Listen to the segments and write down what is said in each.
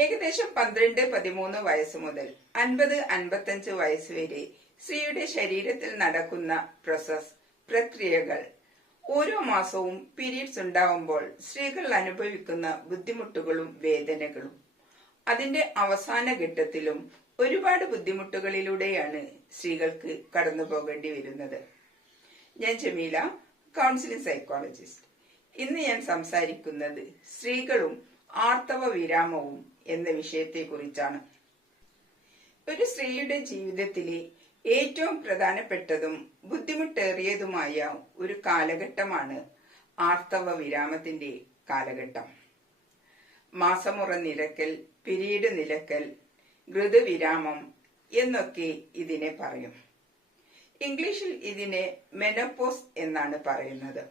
ഏകദേശം 12-13 വയസ്സ് മുതൽ 50-55 വയസ്സ് വരെ സ്ത്രീയുടെ ശരീരത്തിൽ നടക്കുന്ന പ്രക്രിയകൾ ഓരോ മാസവും പീരീഡ്സ് ഉണ്ടാവുമ്പോൾ സ്ത്രീകൾ അനുഭവിക്കുന്ന ബുദ്ധിമുട്ടുകളും വേദനകളും അതിന്റെ അവസാന ഘട്ടത്തിലും ഒരുപാട് ബുദ്ധിമുട്ടുകളിലൂടെയാണ് സ്ത്രീകൾക്ക് കടന്നു പോകേണ്ടി വരുന്നത്. ഞാൻ ജമീല, കൗൺസിലിംഗ് സൈക്കോളജിസ്റ്റ്. ഇന്ന് ഞാൻ സംസാരിക്കുന്നത് സ്ത്രീകളും ആർത്തവ വിരാമവും എന്ന വിഷയത്തെ കുറിച്ചാണ്. ഒരു സ്ത്രീയുടെ ജീവിതത്തിലെ ഏറ്റവും പ്രധാനപ്പെട്ടതും ബുദ്ധിമുട്ടേറിയതുമായ ഒരു കാലഘട്ടമാണ് ആർത്തവ വിരാമത്തിന്റെ കാലഘട്ടം. മാസമുറ നിലക്കൽ, പിരീഡ് നിലക്കൽ, ഋതുവിരാമം എന്നൊക്കെ ഇതിനെ പറയും. ഇംഗ്ലീഷിൽ ഇതിനെ മെനോപോസ് എന്നാണ് പറയുന്നത്.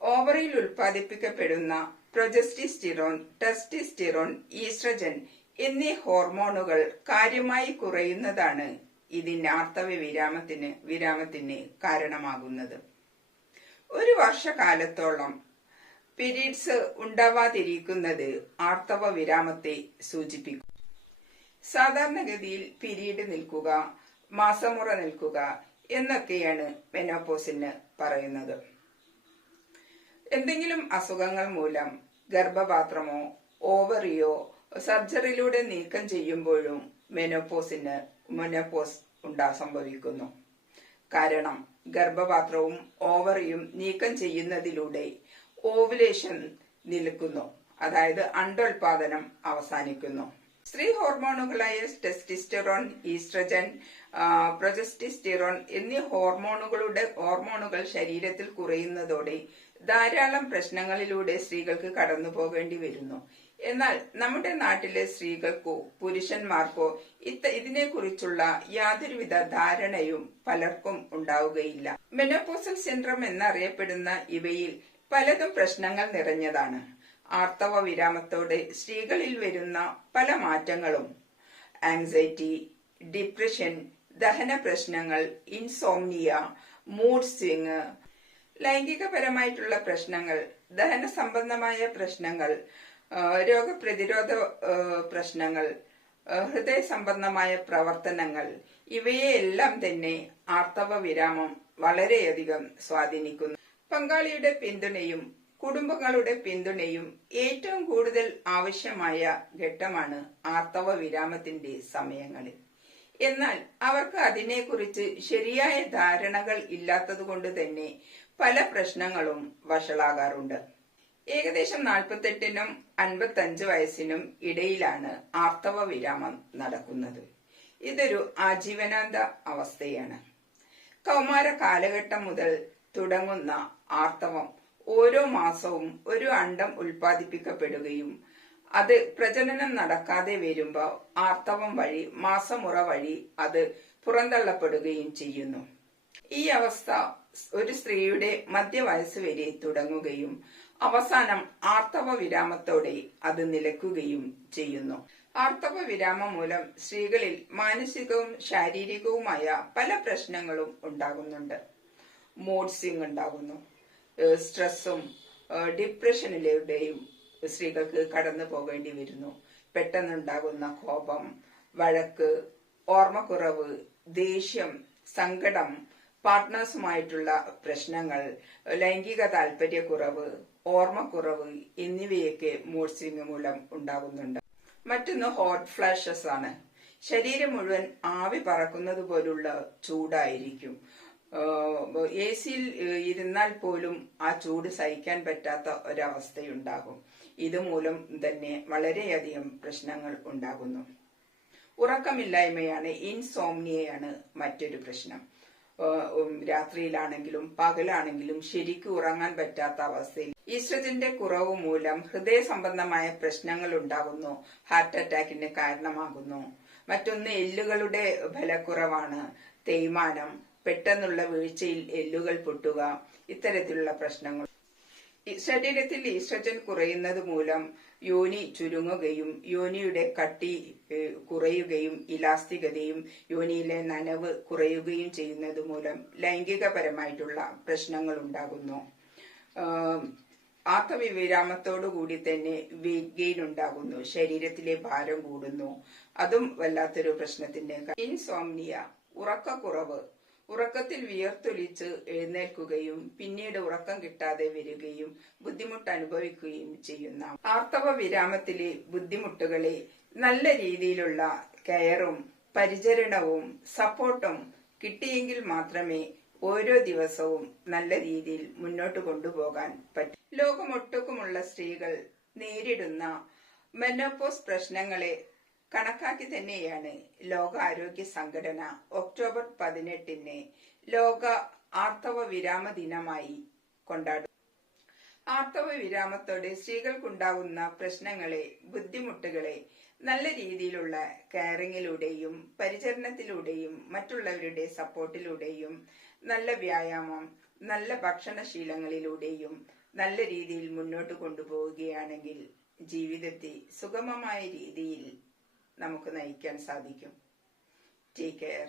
ഓവറിയിൽ ഉൽപ്പാദിപ്പിക്കപ്പെടുന്ന പ്രൊജസ്റ്റിസ്റ്റിറോൺ, ടെസ്റ്റോസ്റ്റെറോൺ, ഈസ്ട്രജൻ എന്നീ ഹോർമോണുകൾ കാര്യമായി കുറയുന്നതാണ് ഇതിന്റെ ആർത്തവ വിരാമത്തിന് കാരണമാകുന്നത്. ഒരു വർഷകാലത്തോളം പീരീഡ്സ് ഉണ്ടാവാതിരിക്കുന്നത് ആർത്തവ വിരാമത്തെ സൂചിപ്പിക്കും. സാധാരണഗതിയിൽ പീരീഡ് നിൽക്കുക, മാസമുറ നിൽക്കുക എന്നൊക്കെയാണ് മെനോപോസിന് പറയുന്നത്. എന്തെങ്കിലും അസുഖങ്ങൾ മൂലം ഗർഭപാത്രമോ ഓവറിയോ സർജറിയിലൂടെ നീക്കം ചെയ്യുമ്പോഴും മെനോപോസ് സംഭവിക്കുന്നു. കാരണം ഗർഭപാത്രവും ഓവറിയും നീക്കം ചെയ്യുന്നതിലൂടെ ഓവുലേഷൻ നിൽക്കുന്നു, അതായത് അണ്ടോൽപാദനം അവസാനിക്കുന്നു. സ്ത്രീ ഹോർമോണുകളായ ടെസ്റ്റോസ്റ്റെറോൺ, ഈസ്ട്രജൻ, പ്രൊജസ്റ്റിസ്റ്റിറോൺ എന്നീ ഹോർമോണുകൾ ശരീരത്തിൽ കുറയുന്നതോടെ ധാരാളം പ്രശ്നങ്ങളിലൂടെ സ്ത്രീകൾക്ക് കടന്നു പോകേണ്ടി വരുന്നു. എന്നാൽ നമ്മുടെ നാട്ടിലെ സ്ത്രീകൾക്കോ പുരുഷന്മാർക്കോ ഇതിനെക്കുറിച്ചുള്ള യാതൊരുവിധ ധാരണയും പലർക്കും ഉണ്ടാവുകയില്ല. മെനോപോസൽ സിൻഡ്രോം എന്നറിയപ്പെടുന്ന ഇവയിൽ പലതും പ്രശ്നങ്ങൾ നിറഞ്ഞതാണ്. ആർത്തവ വിരാമത്തോടെ സ്ത്രീകളിൽ വരുന്ന പല മാറ്റങ്ങളും ആങ്സൈറ്റി, ഡിപ്രഷൻ, ദഹന പ്രശ്നങ്ങൾ, ഇൻസോംനിയ, മൂഡ് സ്വിംഗ്, ലൈംഗികപരമായിട്ടുള്ള പ്രശ്നങ്ങൾ, ദഹന സംബന്ധമായ പ്രശ്നങ്ങൾ, രോഗപ്രതിരോധ പ്രശ്നങ്ങൾ, ഹൃദയ സംബന്ധമായ പ്രവർത്തനങ്ങൾ ഇവയെല്ലാം തന്നെ ആർത്തവ വിരാമം വളരെയധികം സ്വാധീനിക്കുന്നു. പങ്കാളിയുടെ പിന്തുണയും കുടുംബങ്ങളുടെ പിന്തുണയും ഏറ്റവും കൂടുതൽ ആവശ്യമായ ഘട്ടമാണ് ആർത്തവ വിരാമത്തിന്റെ സമയങ്ങളിൽ. എന്നാൽ അവർക്ക് അതിനെക്കുറിച്ച് ശരിയായ ധാരണകൾ ഇല്ലാത്തതുകൊണ്ട് തന്നെ പല പ്രശ്നങ്ങളും വഷളാകാറുണ്ട്. ഏകദേശം 48-നും 55 വയസ്സിനും ഇടയിലാണ് ആർത്തവ വിരാമം നടക്കുന്നത്. ഇതൊരു ആജീവനാന്ത അവസ്ഥയാണ്. കൗമാര കാലഘട്ടം മുതൽ തുടങ്ങുന്ന ആർത്തവം ഓരോ മാസവും ഒരു അണ്ഡം ഉൽപ്പാദിപ്പിക്കപ്പെടുകയും അത് പ്രജനനം നടക്കാതെ വരുമ്പോൾ ആർത്തവം വഴി, മാസമുറ വഴി അത് പുറന്തള്ളപ്പെടുകയും ചെയ്യുന്നു. ഈ അവസ്ഥ ഒരു സ്ത്രീയുടെ മധ്യവയസ്സ് വരെ തുടങ്ങുകയും അവസാനം ആർത്തവ വിരാമത്തോടെ അത് നിലയ്ക്കുകയും ചെയ്യുന്നു. ആർത്തവ വിരാമം മൂലം സ്ത്രീകളിൽ മാനസികവും ശാരീരികവുമായ പല പ്രശ്നങ്ങളും ഉണ്ടാകുന്നുണ്ട്. മൂഡ് സ്വിംഗ് ഉണ്ടാകുന്നു. സ്ട്രെസ്സും ഡിപ്രഷനിലൂടെയും സ്ത്രീകൾക്ക് കടന്നു പോകേണ്ടി വരുന്നു. പെട്ടെന്നുണ്ടാകുന്ന കോപം, വഴക്ക്, ഓർമ്മക്കുറവ്, ദേഷ്യം, സങ്കടം, പാർട്ട്നേഴ്സുമായിട്ടുള്ള പ്രശ്നങ്ങൾ, ലൈംഗിക താല്പര്യക്കുറവ്, ഓർമ്മക്കുറവ് എന്നിവയൊക്കെ മൂഡ് സ്വിംഗ് മൂലം ഉണ്ടാകുന്നുണ്ട്. മറ്റൊന്ന് ഹോട്ട് ഫ്ലാഷസ് ആണ്. ശരീരം മുഴുവൻ ആവി പറക്കുന്നത് പോലുള്ള ചൂടായിരിക്കും. AC-യിൽ ഇരുന്നാൽ പോലും ആ ചൂട് സഹിക്കാൻ പറ്റാത്ത ഒരവസ്ഥയുണ്ടാകും. ഇതുമൂലം തന്നെ വളരെയധികം പ്രശ്നങ്ങൾ ഉണ്ടാകുന്നു. ഉറക്കമില്ലായ്മയാണ്, ഇൻസോംനിയയാണ് മറ്റൊരു പ്രശ്നം. രാത്രിയിലാണെങ്കിലും പകലാണെങ്കിലും ശരിക്കും ഉറങ്ങാൻ പറ്റാത്ത അവസ്ഥയിൽ ഈസ്ട്രജന്റെ കുറവ് മൂലം ഹൃദയ സംബന്ധമായ പ്രശ്നങ്ങൾ ഉണ്ടാകുന്നു, ഹാർട്ട് അറ്റാക്കിന് കാരണമാകുന്നു. മറ്റൊന്ന് എല്ലുകളുടെ ബലക്കുറവാണ്, തേയ്മാനം, പെട്ടെന്നുള്ള വീഴ്ചയിൽ എല്ലുകൾ പൊട്ടുക, ഇത്തരത്തിലുള്ള പ്രശ്നങ്ങൾ. ശരീരത്തിൽ ഈസ്ട്രജൻ കുറയുന്നത് മൂലം യോനി ചുരുങ്ങുകയും യോനിയുടെ കട്ടി കുറയുകയും ഇലാസ്തികതയും യോനിയിലെ നനവ് കുറയുകയും ചെയ്യുന്നത് മൂലം ലൈംഗികപരമായിട്ടുള്ള പ്രശ്നങ്ങൾ ഉണ്ടാകുന്നു. ആർത്തവവിരാമത്തോടുകൂടി തന്നെ വെയിറ്റ് ഗെയിൻ ഉണ്ടാകുന്നു, ശരീരത്തിലെ ഭാരം കൂടുന്നു. അതും വല്ലാത്തൊരു പ്രശ്നത്തിന്റെ. ഇൻസോംനിയ, ഉറക്കക്കുറവ്. ഉറക്കത്തിൽ വിയർത്തൊലിച്ച് എഴുന്നേൽക്കുകയും പിന്നീട് ഉറക്കം കിട്ടാതെ വരികയും ബുദ്ധിമുട്ട് അനുഭവിക്കുകയും ചെയ്യുന്ന ആർത്തവ വിരാമത്തിലെ ബുദ്ധിമുട്ടുകളെ നല്ല രീതിയിലുള്ള കെയറും പരിചരണവും സപ്പോർട്ടും കിട്ടിയെങ്കിൽ മാത്രമേ ഓരോ ദിവസവും നല്ല രീതിയിൽ മുന്നോട്ട് കൊണ്ടുപോകാൻ പറ്റും. ലോകമൊട്ടുക്കുമുള്ള സ്ത്രീകൾ നേരിടുന്ന മെനോപോസ് പ്രശ്നങ്ങളെ കണക്കാക്കി തന്നെയാണ് ലോകാരോഗ്യ സംഘടന ഒക്ടോബർ 18 ലോക ആർത്തവ വിരാമ ദിനമായി കൊണ്ടാടും. ആർത്തവ വിരാമത്തോടെ സ്ത്രീകൾക്കുണ്ടാകുന്ന പ്രശ്നങ്ങളെ, ബുദ്ധിമുട്ടുകളെ നല്ല രീതിയിലുള്ള കെയറിങ്ങിലൂടെയും പരിചരണത്തിലൂടെയും മറ്റുള്ളവരുടെ സപ്പോർട്ടിലൂടെയും നല്ല വ്യായാമം, നല്ല ഭക്ഷണശീലങ്ങളിലൂടെയും നല്ല രീതിയിൽ മുന്നോട്ട് കൊണ്ടുപോവുകയാണെങ്കിൽ ജീവിതത്തെ സുഗമമായ രീതിയിൽ നമുക്ക് നയിക്കാൻ സാധിക്കും. Take care.